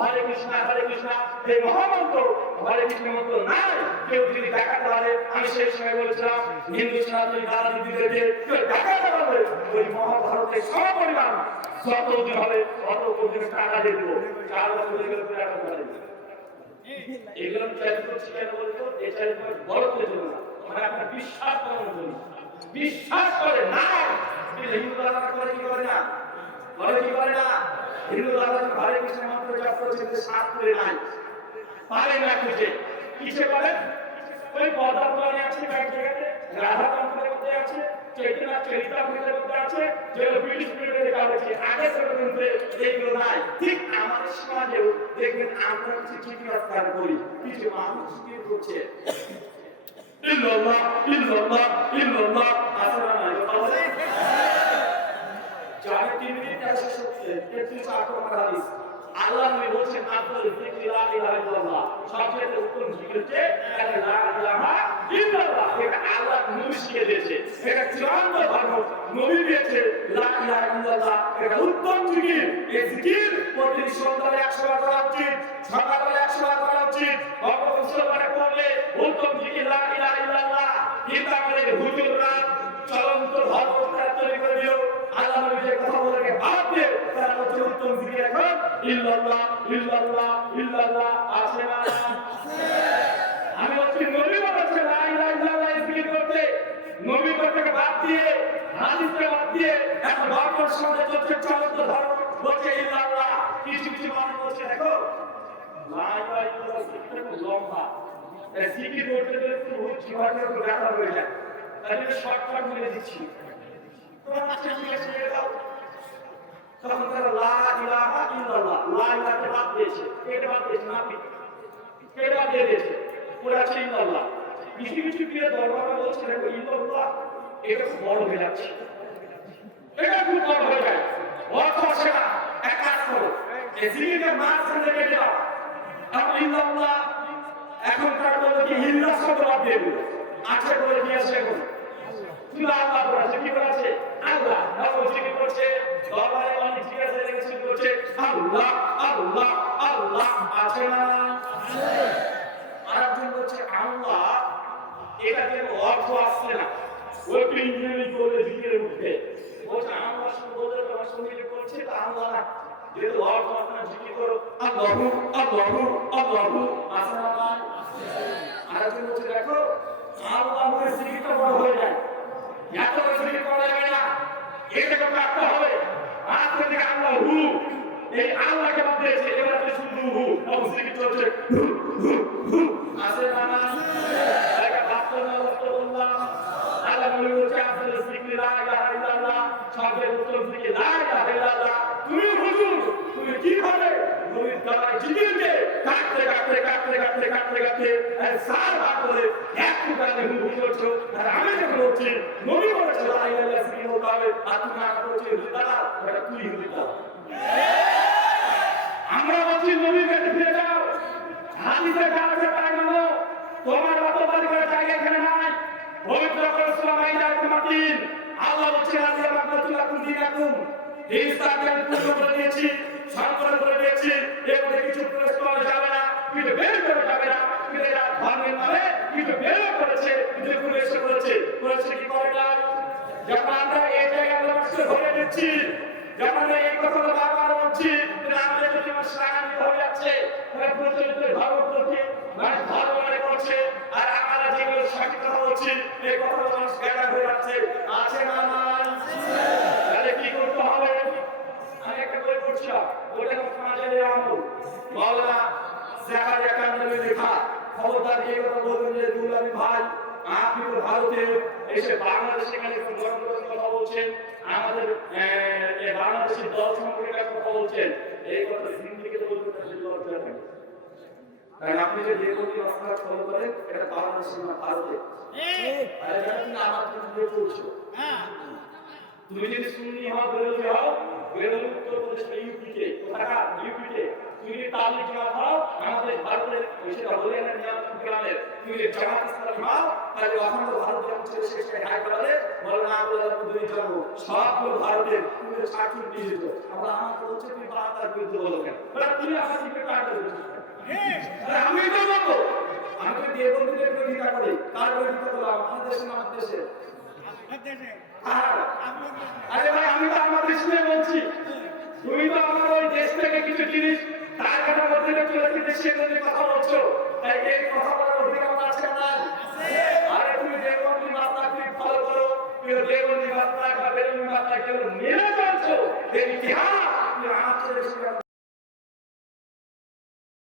হরে কৃষ্ণ হরে কৃষ্ণ। এই মহামন্ত্র, হরে কৃষ্ণ মন্ত্র নাই। কেউ যদি দেখাতে পারে আমি সেই সময় বলেছিলাম, হিন্দু সনাতনী দাদা দিদিদেরকে কেউ দেখাতে পারবে ওই মহাভারতের সমপরিমাণ যত দিন হবে তত দিন টাকা দিয়ে চার বছর হয়ে গেলে, টাকা এগুলো বলতো? এই বড় করে দেবো মানে আপনার বিশ্বাস করার জন্য। বিশ্বাস করে না। হিন্দু দাদা করে কি করে না? করে কি করে না? দাদা হরে কৃষ্ণ মন্ত্র জপ করেছে, কিন্তু সাত করে নাই। পারে না খুঁজে। কিসে পারে? ওই পদ্মা পুরাণে ঠিক আমরা কিছু চিকিৎসা করি। কিছু মানুষ কি করছে আসলে না তাহলে যারা তিন মিনিট আসে সত্যি চাকর হাদিস, আল্লাহ নবী বলছেন আপনাদের জিকির লা ইলাহা সবচেয়ে উত্তম জিকির হচ্ছে লা ইলাহা ইল্লাল্লাহ। এটা আল্লাহ নবী শিখিয়ে দিয়েছে, এটা চূড়ান্ত ধর্ম। নবী দিয়েছে, লা ইলাহা ইল্লাল্লাহ। এটা উত্তম জিকির এই জিকির প্রতিদিন সন্ধ্যায় 100 বার করা উচিত, সকালবেলা 100 বার করা উচিত। ভগবান মুসলমানে পড়লে উত্তম জিকির লা ইলাহা ইল্লাল্লাহ। কিন্তু আমাদের হুজুররা চলন্ত ধর্ম উত্তম জিকির এখন ইল্লাল্লাহ ইল্লাল্লাহ ইল্লাল্লাহ আছে না। আমি বলছি, নবী বলেছে, লা ইলাহা ইল্লাল্লাহ জিকির করতে। নবী কথাকে বাদ দিয়ে, হাদিসকে বাদ দিয়ে, এখন বর্তমান সমাজে চলছে চলন্ত ধর্ম বলছে, ইল্লাল্লাহ। কিছু কিছু মানুষ বলছে, দেখো। লা ইলাহা ইল্লাল্লাহ জিকিরটা খুব লম্বা। জিকির করতে গেলে একটু জীবনের উপর ব্যথা হয়ে যায়। জন্য শর্টকাট বলে দিচ্ছি। তোমার কাছে জিজ্ঞাসা করে দাও তখন তারা লা ইলাহা ইল্লাল্লাহ। লা ইলাহাকে বাদ দিয়েছে। কেটে বাদ দিয়েছে নাফি কেটে বাদ দিয়ে দিয়েছে। পড়ে আছে ইল্লাল্লাহ কিছু কিছু পীরের দরবারে বলছে ইল্লাল্লাহ, এটা বড় হয়ে যাচ্ছে। এটা খুব বড় হয়ে যায়। অর্থ আসে না। এক কাজ করো। এই মাঝখান থেকে কেটে দাও ইল্লাল্লাহ, এখন তার বলে কি শব্দ বাদ দিয়ে দিল। আছে বলে কি আছে এখন? তুই আল্লাহ করেছে কি করেছে আল্লাহ এখন জিকির করছে দরবারে অনেক জিজ্ঞাসা লেগেছে করছে আল্লাহ আল্লাহ আল্লাহ আছে না? আরেকজন বলছে, আল্লাহ, এটা কেন অর্থ আসছে না। ওই তো ইঞ্জিনিয়ারিং জিকিরের মধ্যে। বলছে, আল্লাহ শুধু বলে তোমার সঙ্গে করছে তা আল্লাহ না। করো। দেখো আল্লাহ জিকিরটা বড় হয়ে যায়। এত জিকির করা যাবে না। এটাকে কাটতে হবে আজকে থেকে আল্লাহ হু এই দিয়েছে এবার আপনি শুধু হু জিকির চলছে। আছে না? না একটা বাক্য না, বাক্য বললাম। আল্লাহ বলে বলছে আপনাদের জিকির লা ইলাহা ইল্লাল্লাহ। সবের উত্তর জিকির লা ইলাহা ইল্লাল্লাহ। তুমি হুজুর, তুমি কীভাবে নবীর দ্বারা জিকিরকে কাটতে কাটতে কাটতে কাটতে কাটতে কাটতে সার ভাগ করে এক টুকরা তুমি করছ আর আমি যখন হচ্ছি নবী বলেছে, লা ইলাহা ইল্লাল্লাহ জিকির হতে হবে। আর তুমি না করছ হুজুর দ্বারা এটা তুই হুজুর দ্বারা আমরা বলছি নবীর কাছে ফিরে যাও হাদিসে কাছে তাই মানো তোমার মতবাদী করে জায়গা এখানে নাই, পবিত্র এই জায়গাতে মাতিন, আল্লাহ বলছে আল্লাহ মাকতুল লাকুম দিনাকুম ইসলামকে আমি পূর্ণ দিয়েছি সংকলন করে দিয়েছি এর মধ্যে কিছু প্রবেশ করা যাবে না কিছু বের করা যাবে না কিন্তু এরা ধর্মের নামে কিছু বের করেছে কিছু প্রবেশ করেছে করেছে কি করে না যখন আমরা এই জায়গায় মানুষকে ধরে দিচ্ছি যখন আমরা এই কথা বারবার বলছি যে আমাদের যদি আমার সারানি হয়ে যাচ্ছে তাহলে প্রচলিত ধর্ম প্রতি মানে ধর্ম মনে করছে আর আমরা যেগুলো সঠিক কথা বলছি এই কথা মানুষ জ্ঞান হয়ে যাচ্ছে আছে না নাই তাহলে কি করতে হবে আমি একটা বই পড়ছিলাম ওটা সমাজের আমল মাওলানা জাকারিয়া কান্দানি লেখা খবরদার এই কথা বলবেন যে দুলামি ভাই আপনি তো ভারতে এসে বাংলাদেশে এখানে গরম কথা বলছেন। আমাদের বাংলাদেশের দল সম্পর্কে কথা বলছেন। এই কথা জিন্দিগিতে বলতে লজ্জা কারণ আপনি যে যে কোনো রাস্তা ফলো করেন এটা বাংলাদেশে না ভারতে আর এটা তুমি আমার জন্য দিয়ে করছ তুমি যদি সুন্নি হও বেরোলি হও বেরোলি উত্তর প্রদেশ ইউপিতে কোথাকার? ইউপিতে। যদি তাবলিগ জামাত হও সেটা হরিয়ানার নিয়ামত গ্রামের যে জামাত ইসলামী হও তাহলে অখণ্ড ভারত যখন সবগুলো ভারতের তুমি সাক্ষী আমরা আমার হচ্ছে তুমি তুমি আমার আমি তো বলব, আমি তো দেবন্দীদের করব? আমাদের দেশে না আমাদের দেশে? আরে ভাই, আমি তো আমার দেশ বলছি। তুমি তো আমার ওই দেশ থেকে কিছু জিনিস তার কথা বলতে চলে কিন্তু সে যদি কথা বলছো। তাই এই কথা বলার অধিকার আমার আছে না আরে তুমি দেবন্দী মাত্রা তুমি ফলো করো কেউ দেবন্দী মাত্রা বা বেরোনি মাত্রা কেউ নিয়ে চলছো এর ইতিহাস